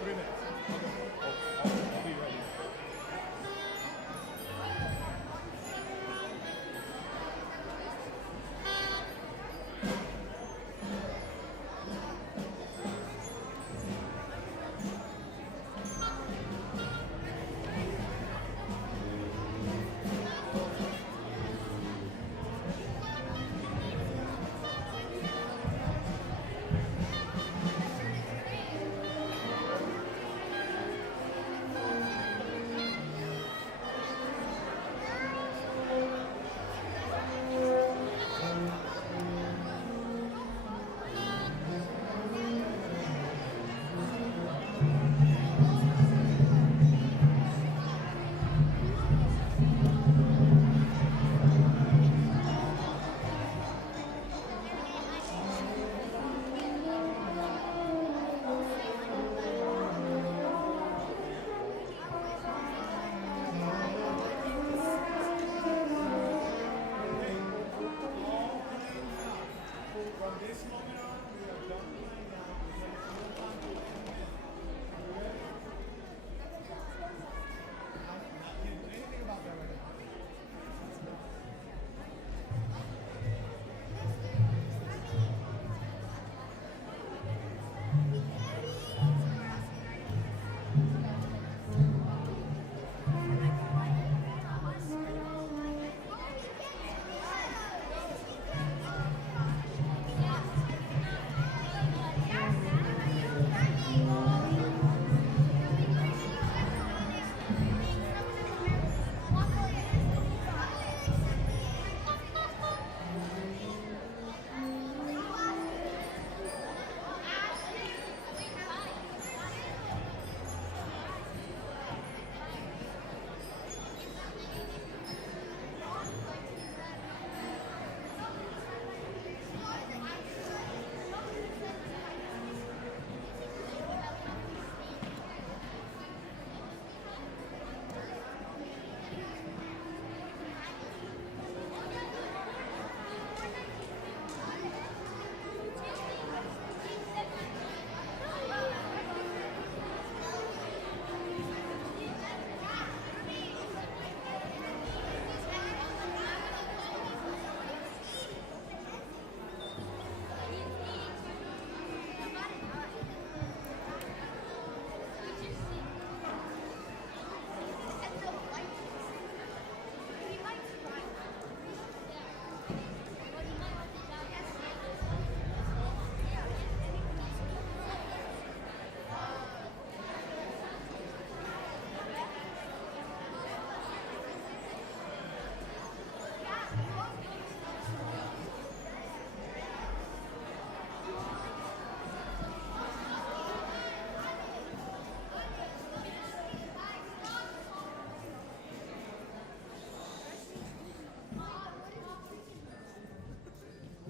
3 minutes. I'll be ready.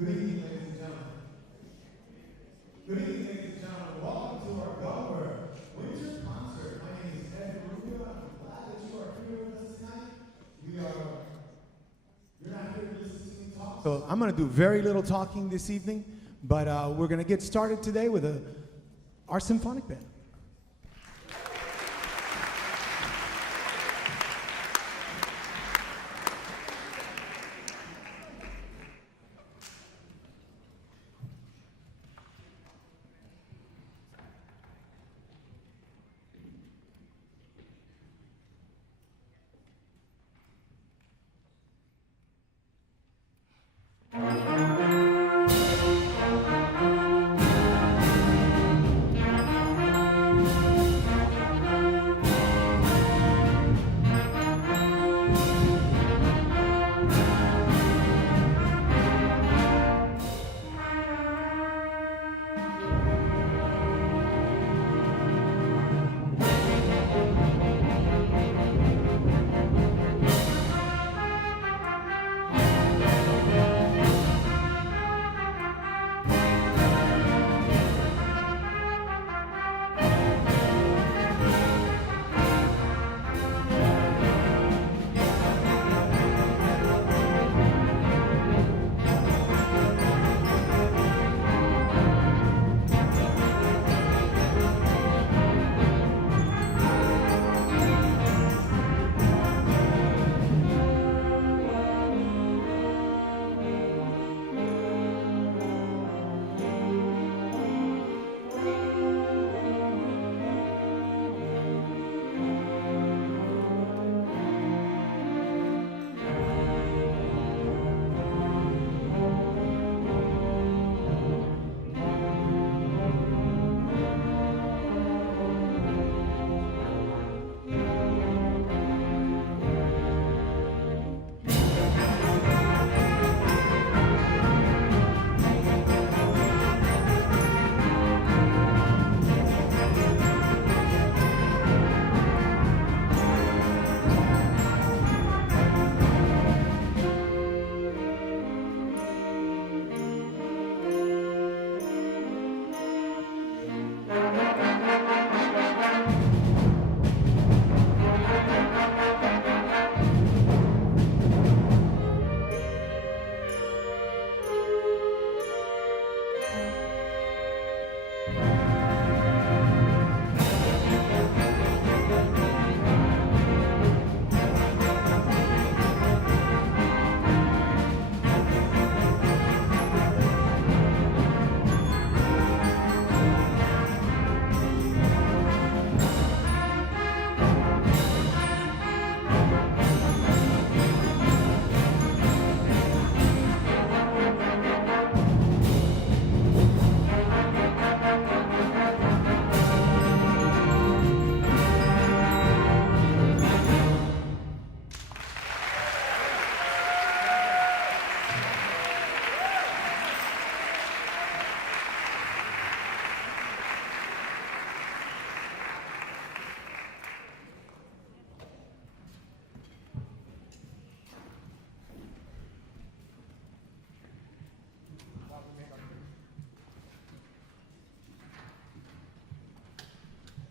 Good evening, ladies and gentlemen. Good evening, ladies and gentlemen. Welcome to our Gulliver Winter Concert. My name is Ed Rubio. I'm glad that you are here with us tonight. You're not here to listen to me talk. So I'm going to do very little talking this evening, but we're going to get started today with our symphonic band.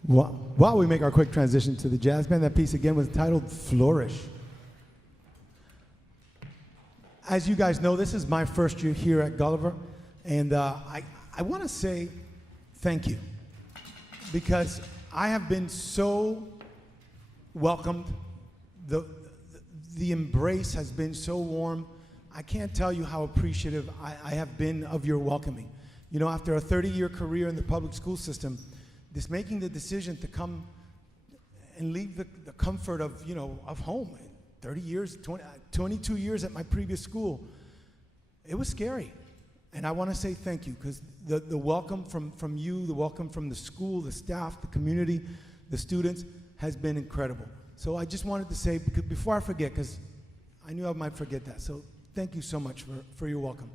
While we make our quick transition to the jazz band, that piece again was titled Flourish. As you guys know, this is my first year here at Gulliver, and I want to say thank you, because I have been so welcomed. The embrace has been so warm. I can't tell you how appreciative I have been of your welcoming. You know, after a 30-year career in the public school system, this making the decision to come and leave the comfort of, you know, of home, 30 years, 22 years at my previous school, it was scary. And I want to say thank you, because the welcome from you, the welcome from the school, the staff, the community, the students has been incredible. So I just wanted to say, because before I forget, because I knew I might forget that. So thank you so much for your welcome.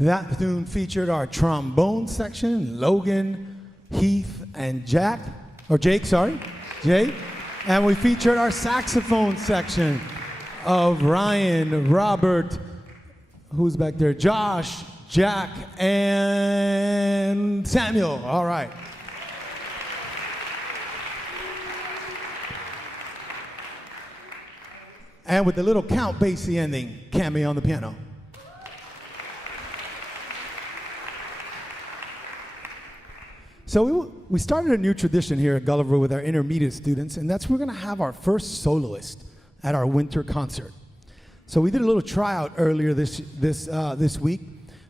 That tune featured our trombone section, Logan, Heath, and Jake. And we featured our saxophone section of Ryan, Robert, who's back there, Josh, Jack, and Samuel. All right. And with the little Count Basie ending, Cammy on the piano. So we started a new tradition here at Gulliver with our intermediate students, and that's we're going to have our first soloist at our winter concert. So we did a little tryout earlier this week,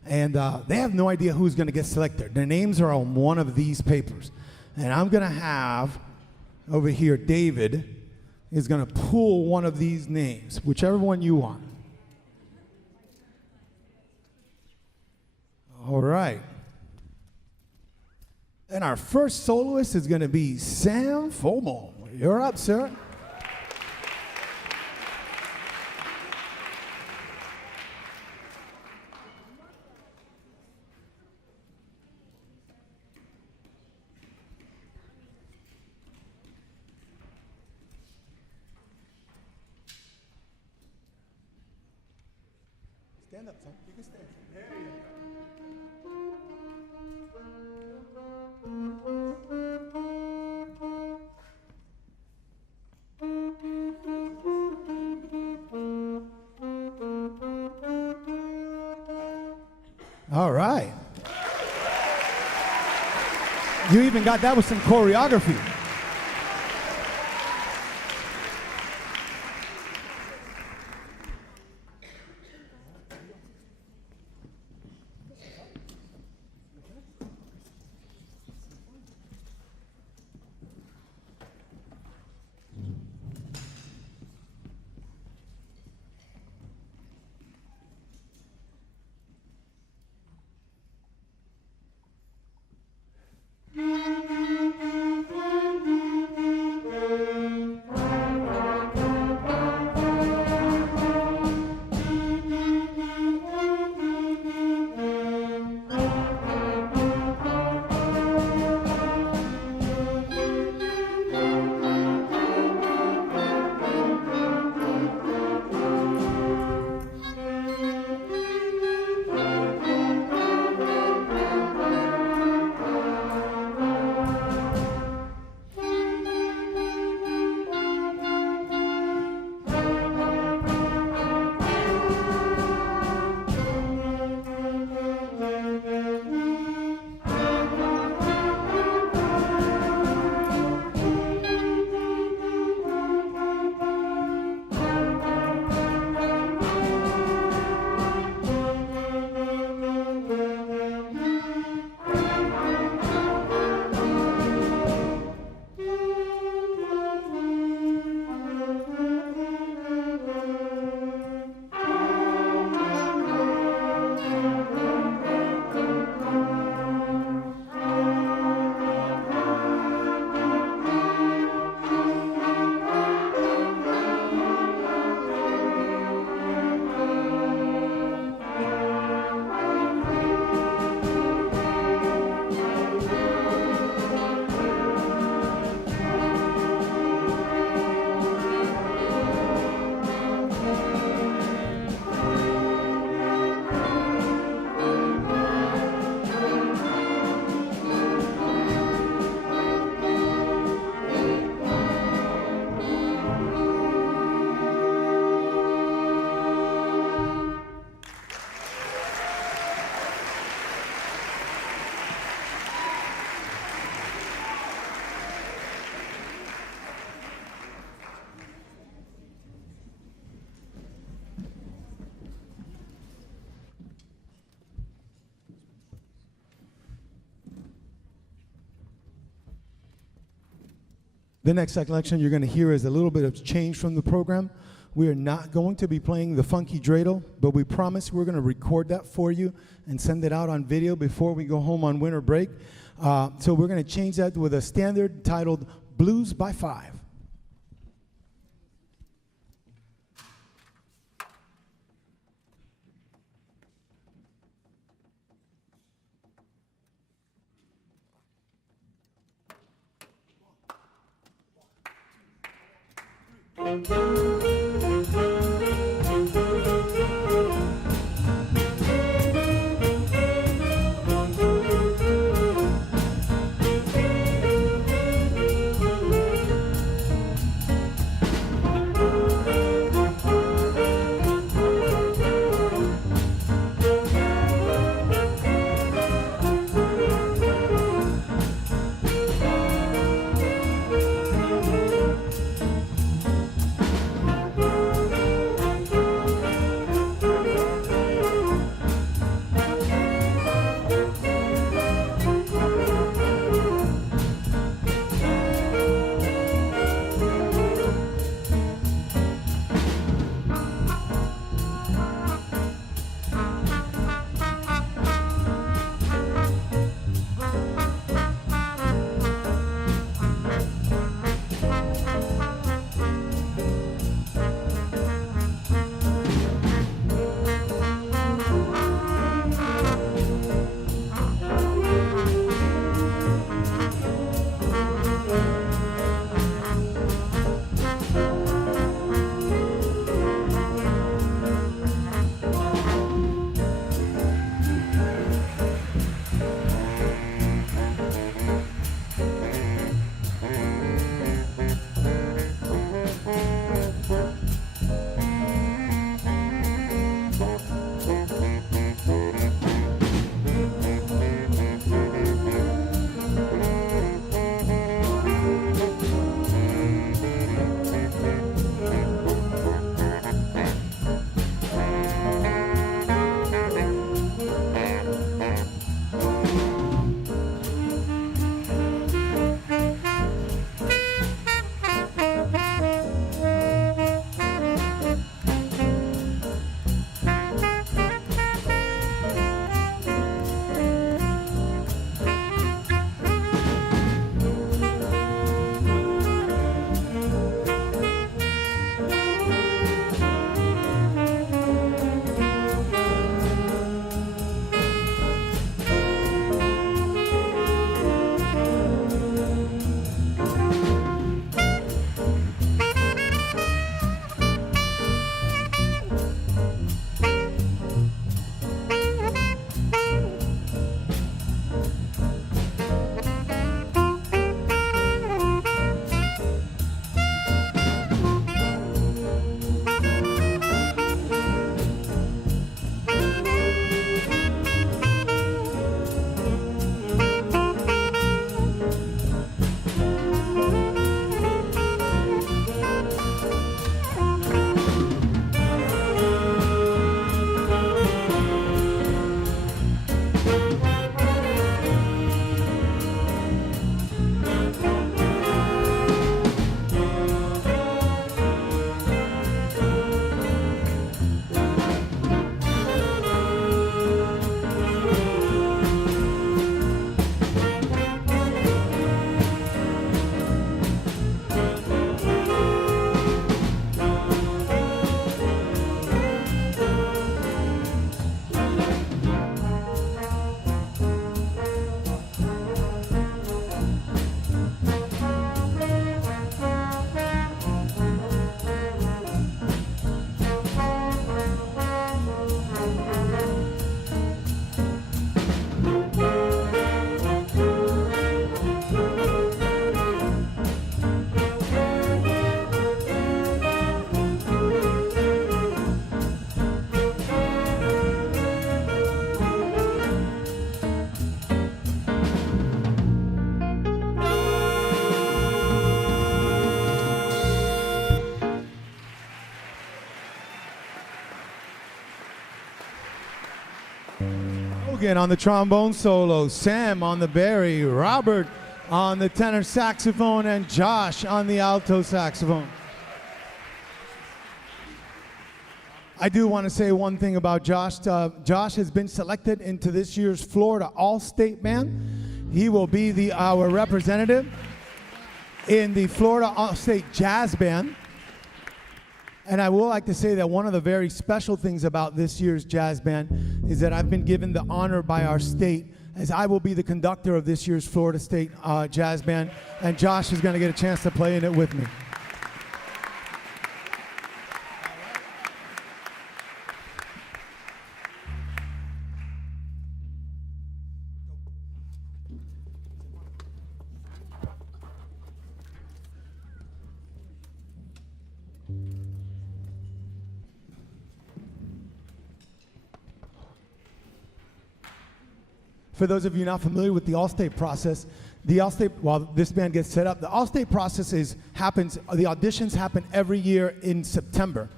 and they have no idea who's going to get selected. Their names are on one of these papers. And I'm going to have, over here, David is going to pull one of these names, whichever one you want. All right. And our first soloist is going to be Sam Fomo. You're up, sir. Stand up, son. You can stand. There you go. All right. You even got that with some choreography. The next selection you're going to hear is a little bit of change from the program. We are not going to be playing the funky dreidel, but we promise we're going to record that for you and send it out on video before we go home on winter break. So we're going to change that with a standard titled Blues by Five. Logan on the trombone solo, Sam on the bari, Robert on the tenor saxophone, and Josh on the alto saxophone. I do want to say one thing about Josh. Josh has been selected into this year's Florida All-State Band. He will be our representative in the Florida All-State Jazz Band. And I will like to say that one of the very special things about this year's jazz band is that I've been given the honor by our state, as I will be the conductor of this year's Florida State Jazz Band, and Josh is going to get a chance to play in it with me. For those of you not familiar with the All-State process, while this band gets set up, the All-State process the auditions happen every year in September.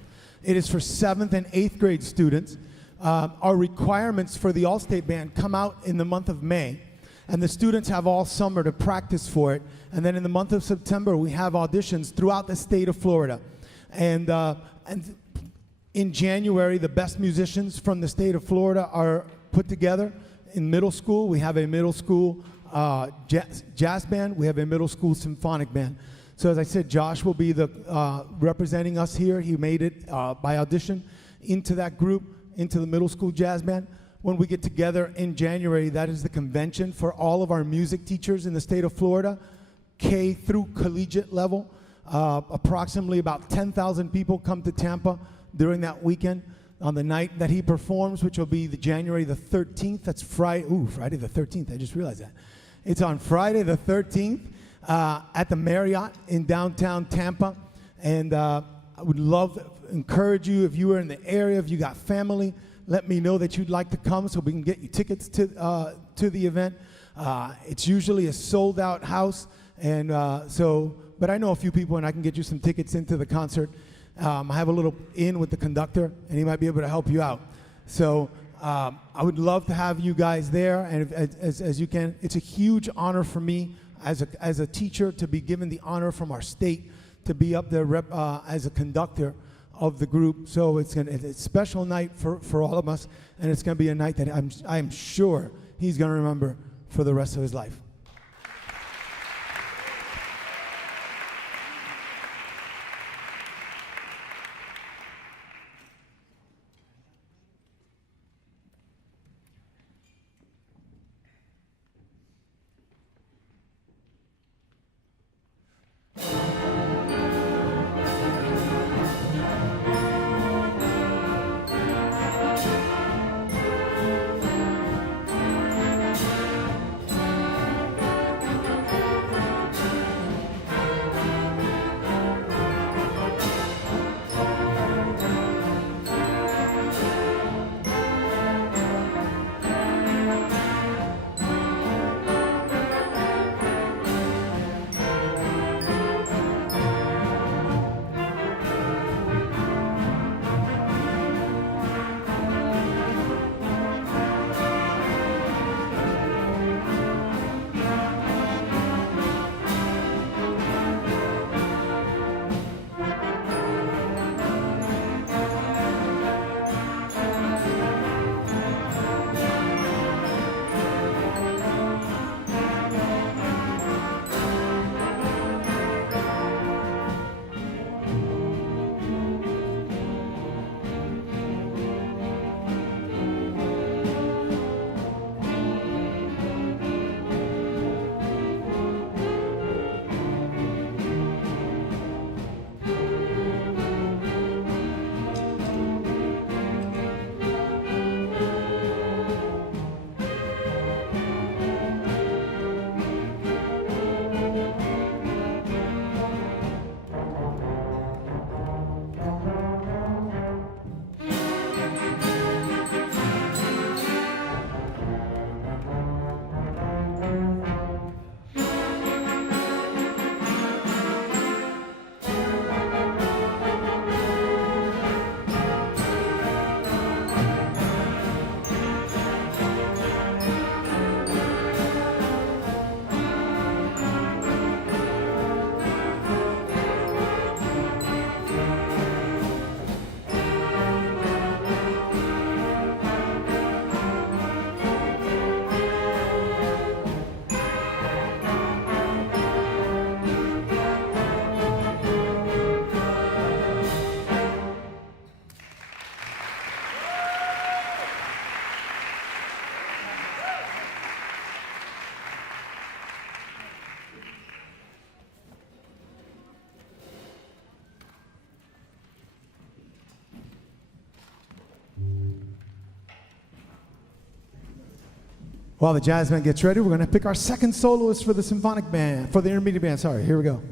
It is for 7th and 8th grade students. Our requirements for the All-State band come out in the month of May, and the students have all summer to practice for it. And then in the month of September, we have auditions throughout the state of Florida. And in January, the best musicians from the state of Florida are put together. In middle school, we have a middle school jazz band. We have a middle school symphonic band. So as I said, Josh will be representing us here. He made it by audition into that group, into the middle school jazz band. When we get together in January, that is the convention for all of our music teachers in the state of Florida, K through collegiate level. Approximately about 10,000 people come to Tampa during that weekend on the night that he performs, which will be January the 13th. That's Friday. Ooh, Friday the 13th. I just realized that. It's on Friday the 13th at the Marriott in downtown Tampa. And I would encourage you, if you are in the area, if you got family, let me know that you'd like to come so we can get you tickets to the event. It's usually a sold-out house, and but I know a few people, and I can get you some tickets into the concert. I have a little in with the conductor, and he might be able to help you out. So I would love to have you guys there, and as you can. It's a huge honor for me as a teacher to be given the honor from our state to be up there as a conductor of the group. So it's a special night for all of us, and it's going to be a night that I'm sure he's going to remember for the rest of his life. While the jazz band gets ready, we're going to pick our second soloist for the symphonic band, for the intermediate band. Sorry, here we go.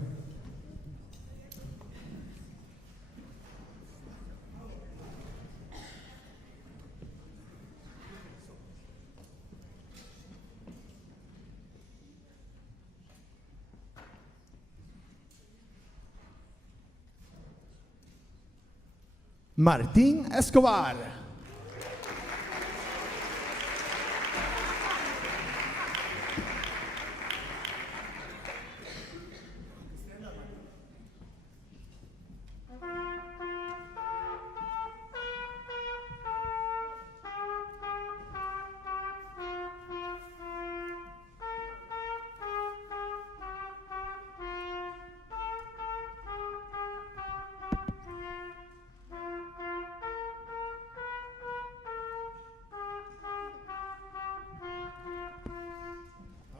Martín Escobar.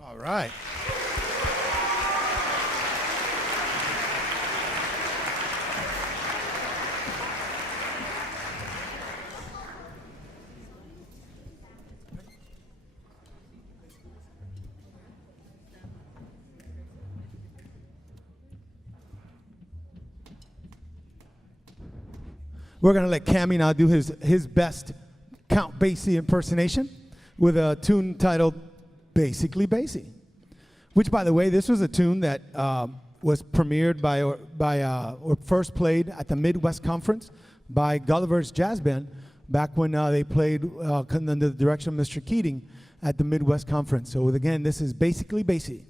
All right. We're going to let Cammy now do his best Count Basie impersonation with a tune titled Basically Basie, which, by the way, this was a tune that was premiered or first played at the Midwest Conference by Gulliver's Jazz Band back when they played under the direction of Mr. Keating at the Midwest Conference. So again, this is Basically Basie.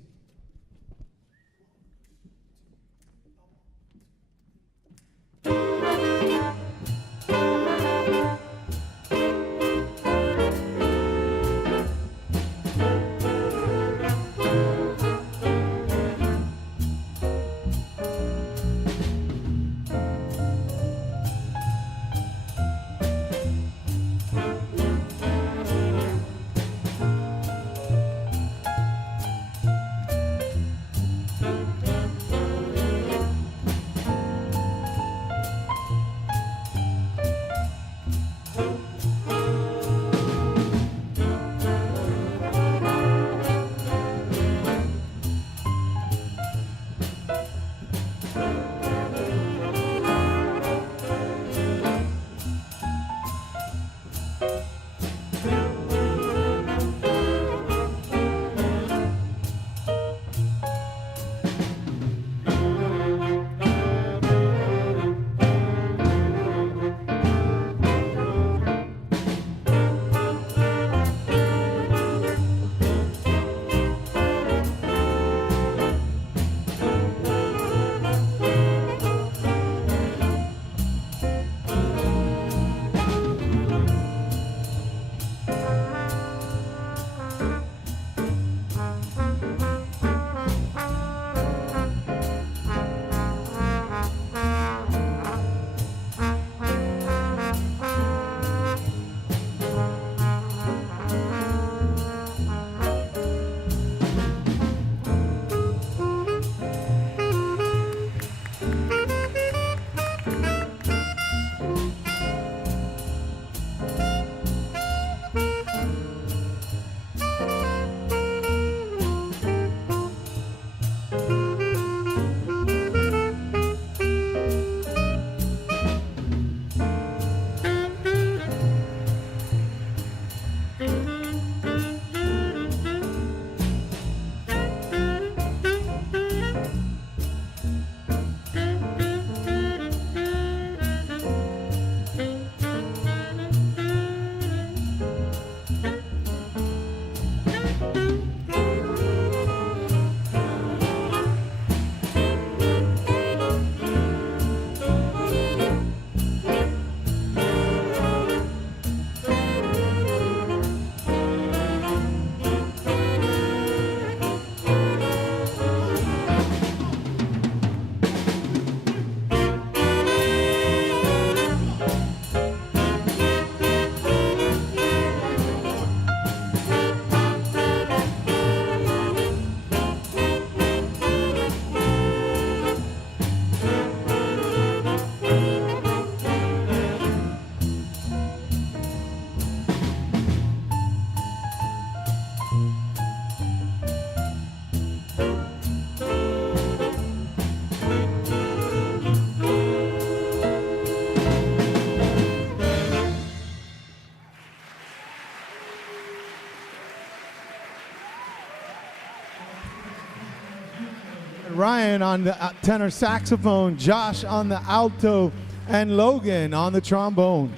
Ryan on the tenor saxophone, Josh on the alto, and Logan on the trombone.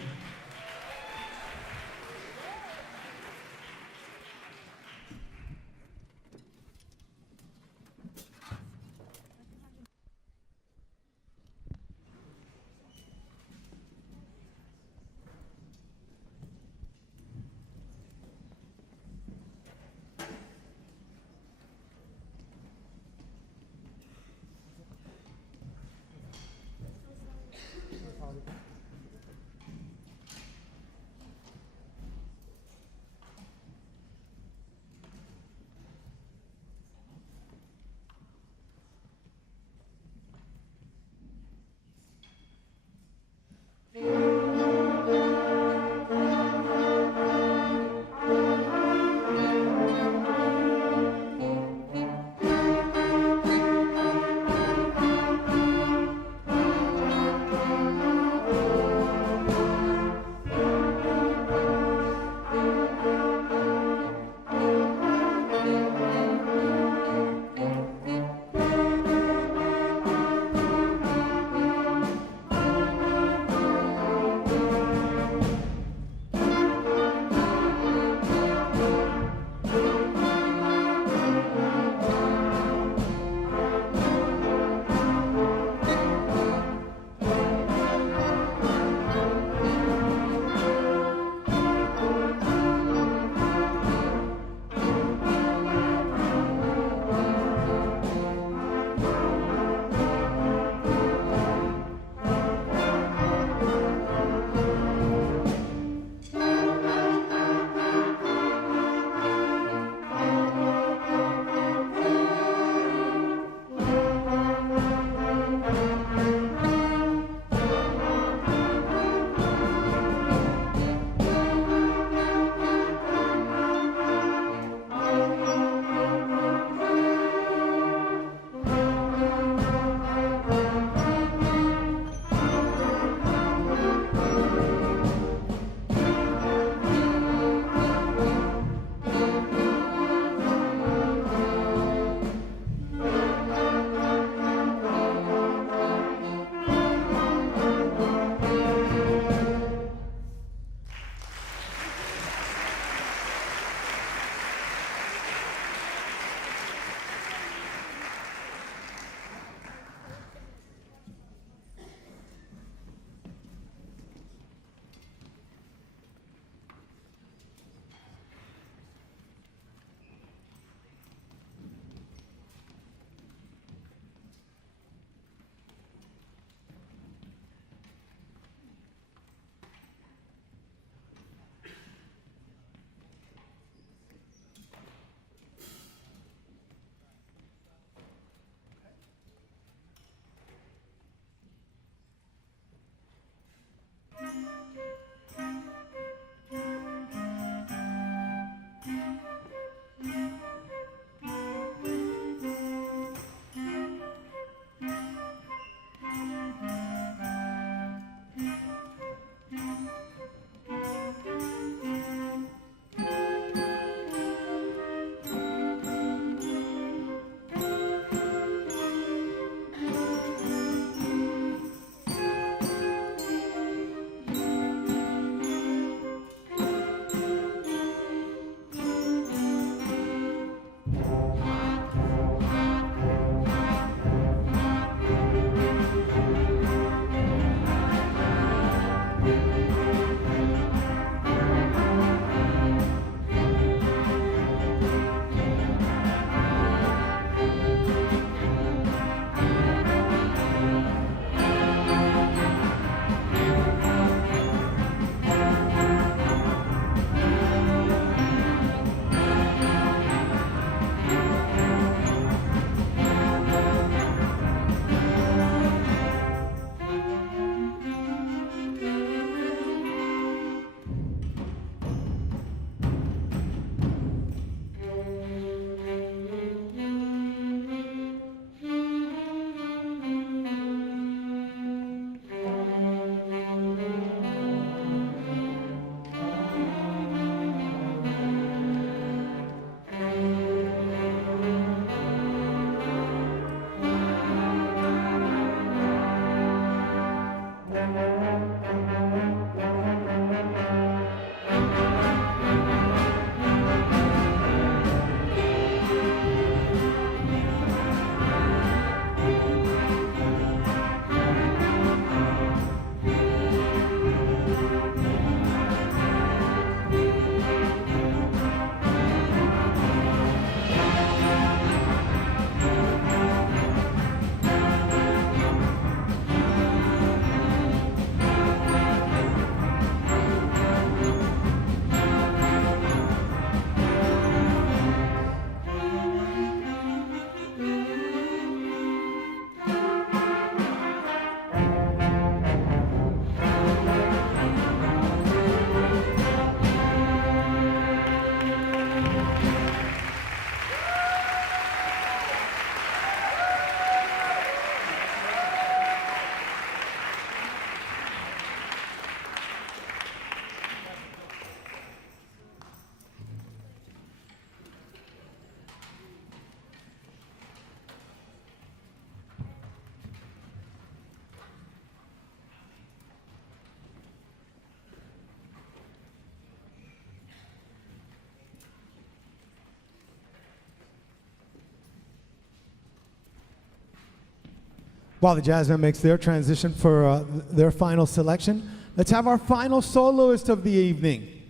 While the jazz band makes their transition for their final selection, let's have our final soloist of the evening.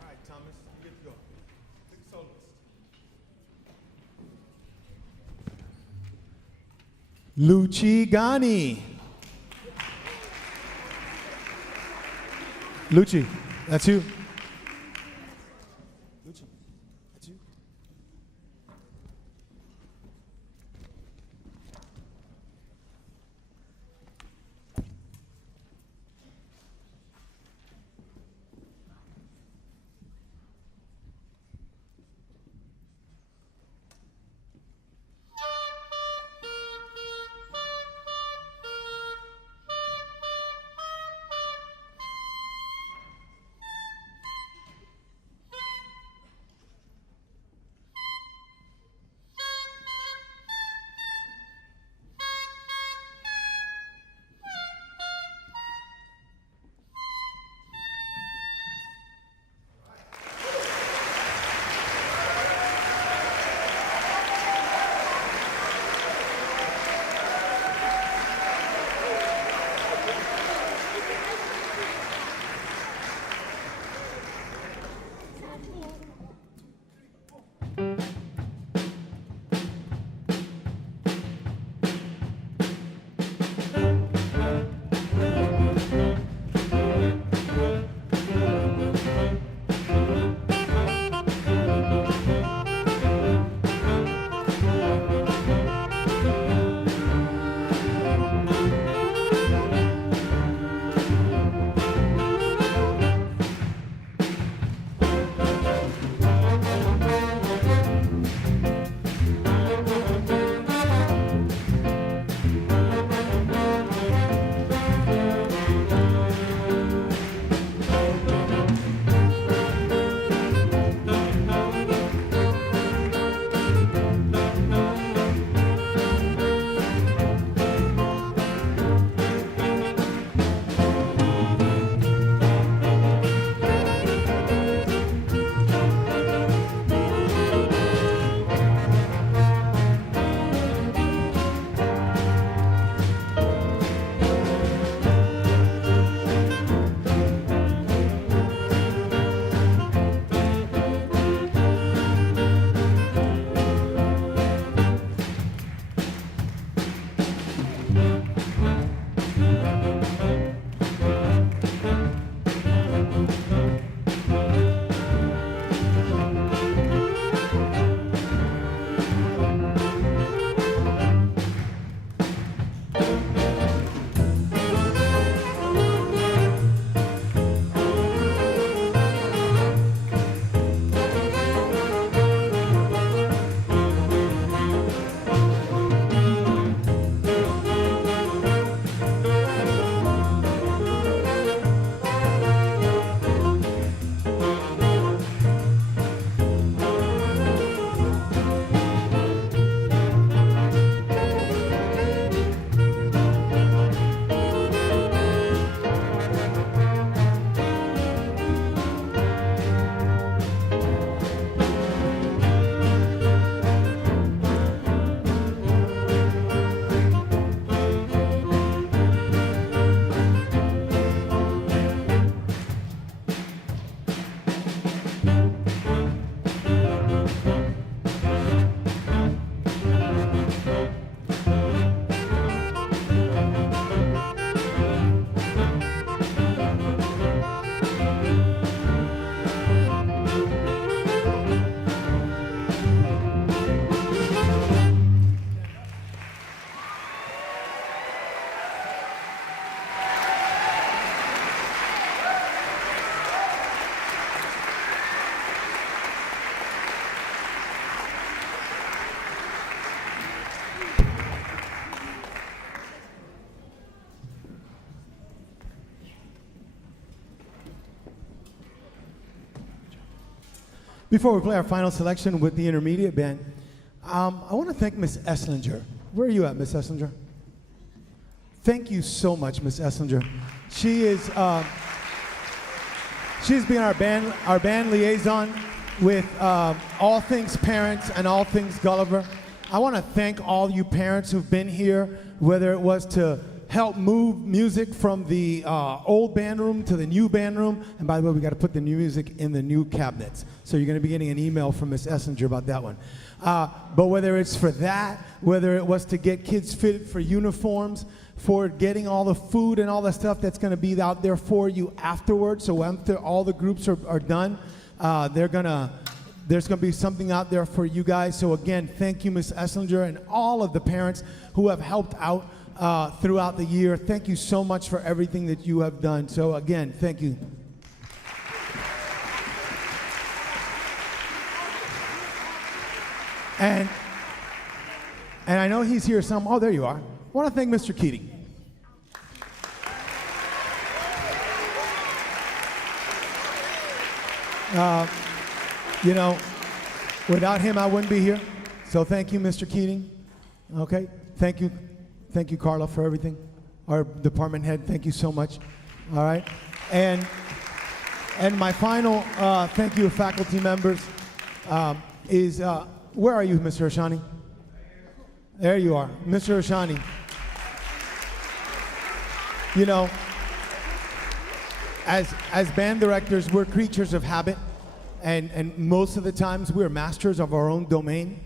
All right, Thomas, you get to go. Big soloist. Luci Gani. Luci, that's you. Luci, that's you. Before we play our final selection with the intermediate band, I want to thank Miss Esslinger. Where are you at, Miss Esslinger? Thank you so much, Miss Esslinger. She is she's been our band liaison with all things parents and all things Gulliver. I want to thank all you parents who've been here, whether it was to help move music from the old band room to the new band room. And by the way, we got to put the new music in the new cabinets. So you're going to be getting an email from Miss Essinger about that one. But whether it's for that, whether it was to get kids fitted for uniforms, for getting all the food and all the stuff that's going to be out there for you afterwards. So after all the groups are done, there's going to be something out there for you guys. So again, thank you, Ms. Essinger, and all of the parents who have helped out throughout the year. Thank you so much for everything that you have done. So again, thank you. And I know he's here some. Oh, there you are. I want to thank Mr. Keating. You know, without him, I wouldn't be here. So thank you, Mr. Keating. Okay. Thank you, Carla, for everything. Our department head, thank you so much. All right. And my final thank you to faculty members is, where are you, Mr. Ashani? There you are, Mr. Ashani. You know, as band directors, we're creatures of habit, and most of the times we're masters of our own domain.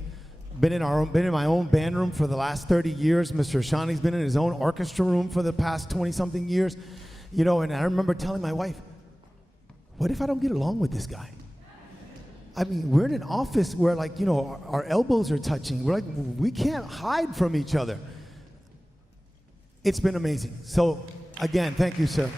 Been in my own band room for the last 30 years. Mr. Ashani's been in his own orchestra room for the past 20-something years. You know, and I remember telling my wife, what if I don't get along with this guy? I mean, we're in an office where, like, you know, our elbows are touching. We're like, we can't hide from each other. It's been amazing. So, again, thank you, sir.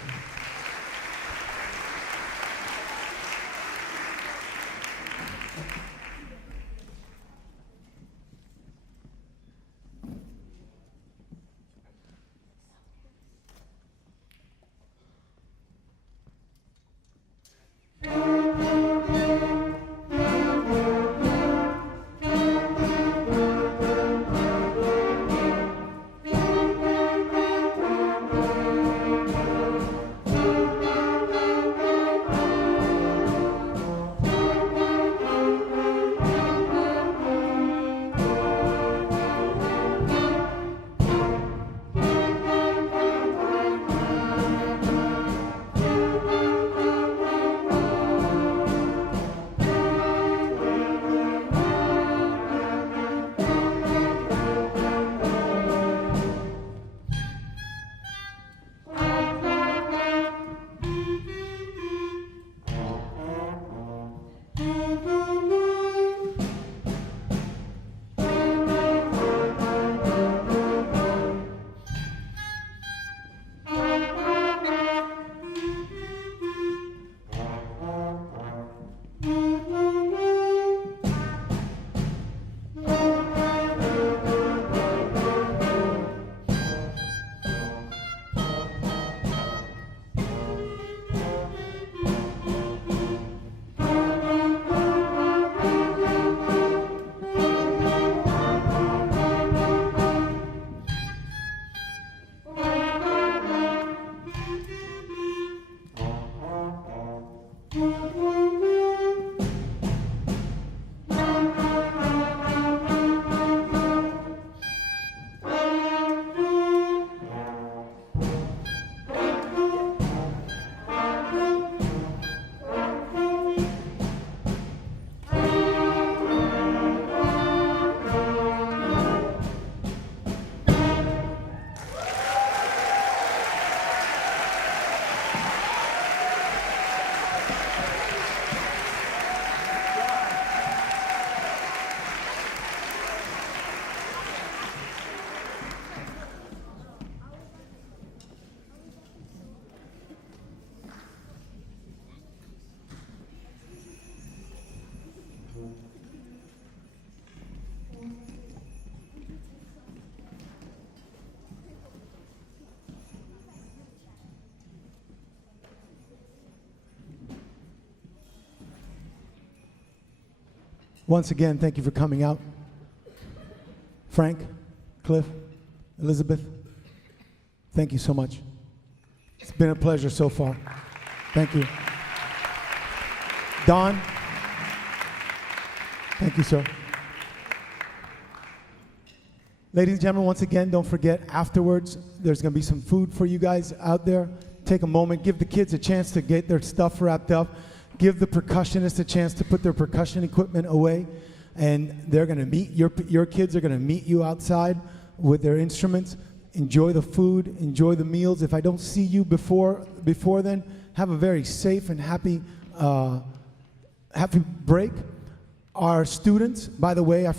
Once again, thank you for coming out. Frank, Cliff, Elizabeth, thank you so much. It's been a pleasure so far. Thank you. Don, thank you, sir. Ladies and gentlemen, once again, don't forget, afterwards, there's going to be some food for you guys out there. Take a moment, give the kids a chance to get their stuff wrapped up. Give the percussionists a chance to put their percussion equipment away. And they're going to meet, your kids are going to meet you outside with their instruments. Enjoy the food, enjoy the meals. If I don't see you before then, have a very safe and happy break. Our students, by the way, I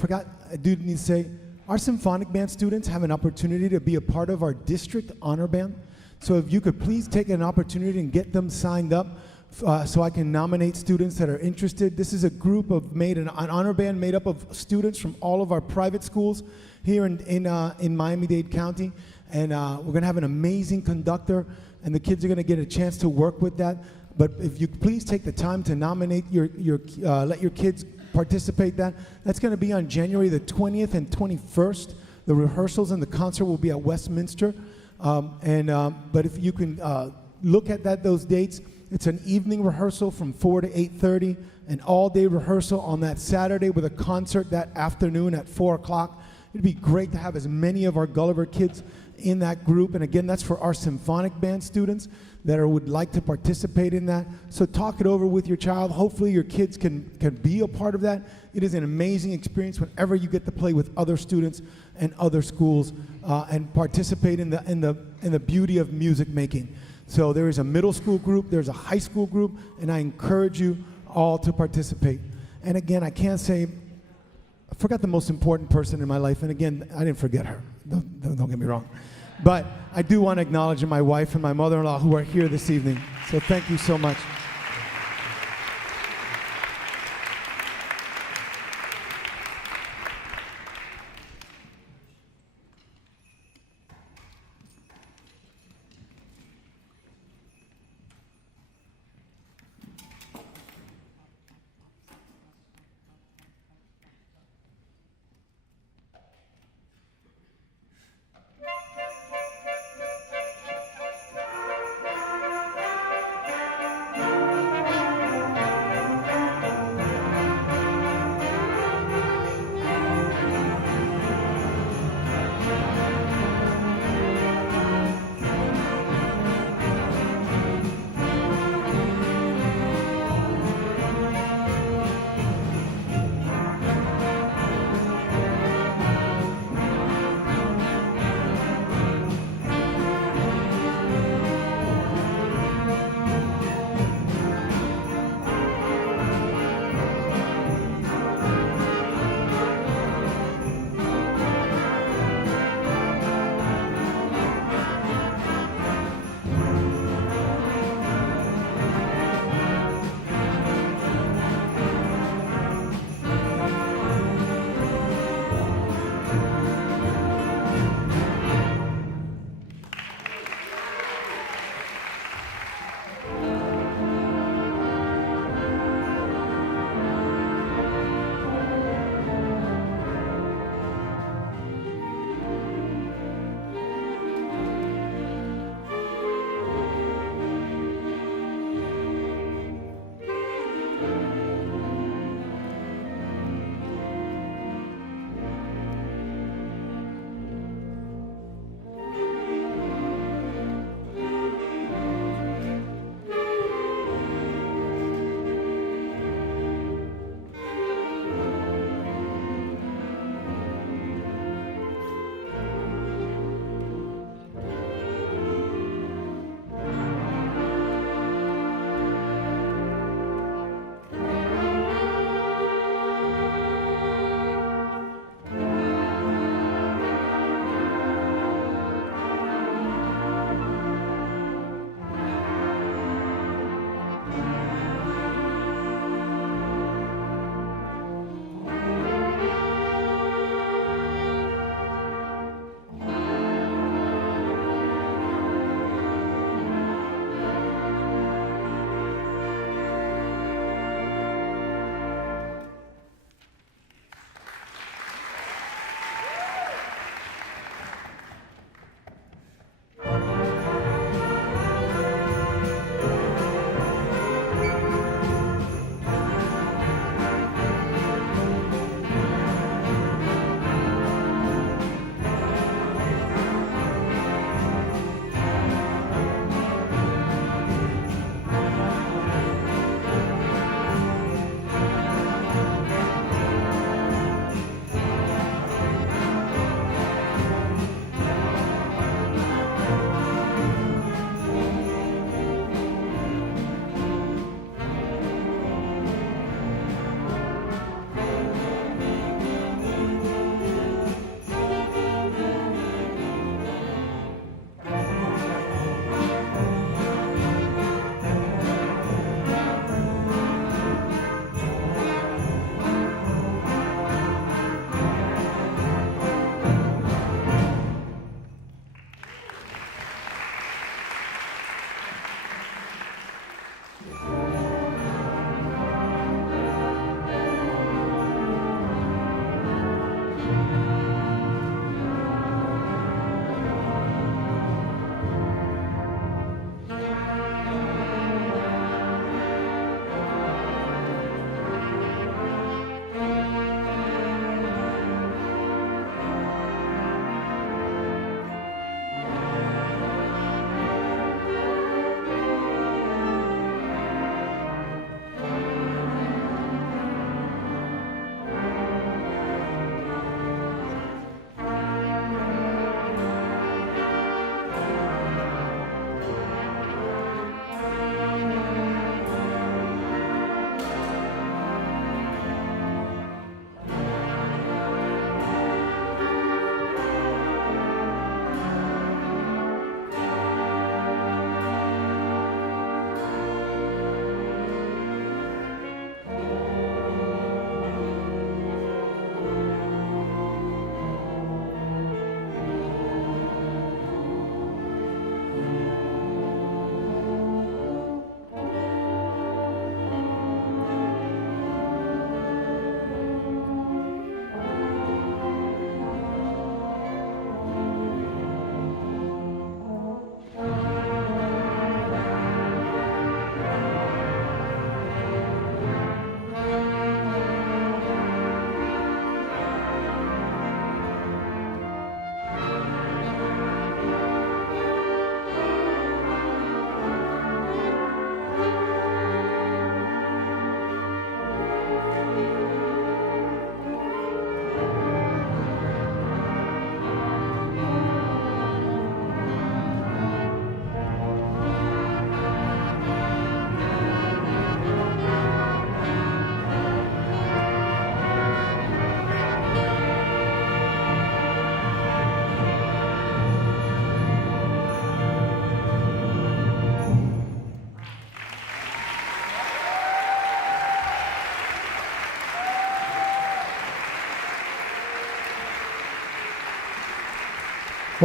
do need to say, our symphonic band students have an opportunity to be a part of our district honor band. So if you could please take an opportunity and get them signed up so I can nominate students that are interested. This is a group an honor band made up of students from all of our private schools here in Miami-Dade County. And we're gonna have an amazing conductor, and the kids are gonna get a chance to work with that. But if you please take the time to nominate let your kids participate that's going to be on January the 20th and 21st. The rehearsals and the concert will be at Westminster. But if you can look at those dates, it's an evening rehearsal from 4 to 8:30, an all-day rehearsal on that Saturday with a concert that afternoon at 4 o'clock. It'd be great to have as many of our Gulliver kids in that group. And again, that's for our symphonic band students that would like to participate in that. So talk it over with your child. Hopefully your kids can be a part of that. It is an amazing experience whenever you get to play with other students and other schools and participate in the beauty of music making. So there is a middle school group, there's a high school group, and I encourage you all to participate. And again, I can't say, I forgot the most important person in my life, and again, I didn't forget her. Don't get me wrong. But I do want to acknowledge my wife and my mother-in-law who are here this evening. So thank you so much.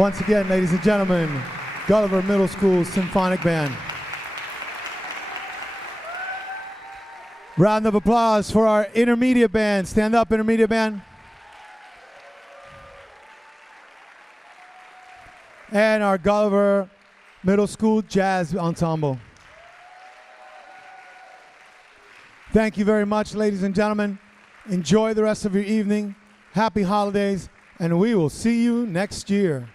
Once again, ladies and gentlemen, Gulliver Middle School Symphonic Band. Round of applause for our intermediate band. Stand up, intermediate band. And our Gulliver Middle School Jazz Ensemble. Thank you very much, ladies and gentlemen. Enjoy the rest of your evening. Happy holidays, and we will see you next year.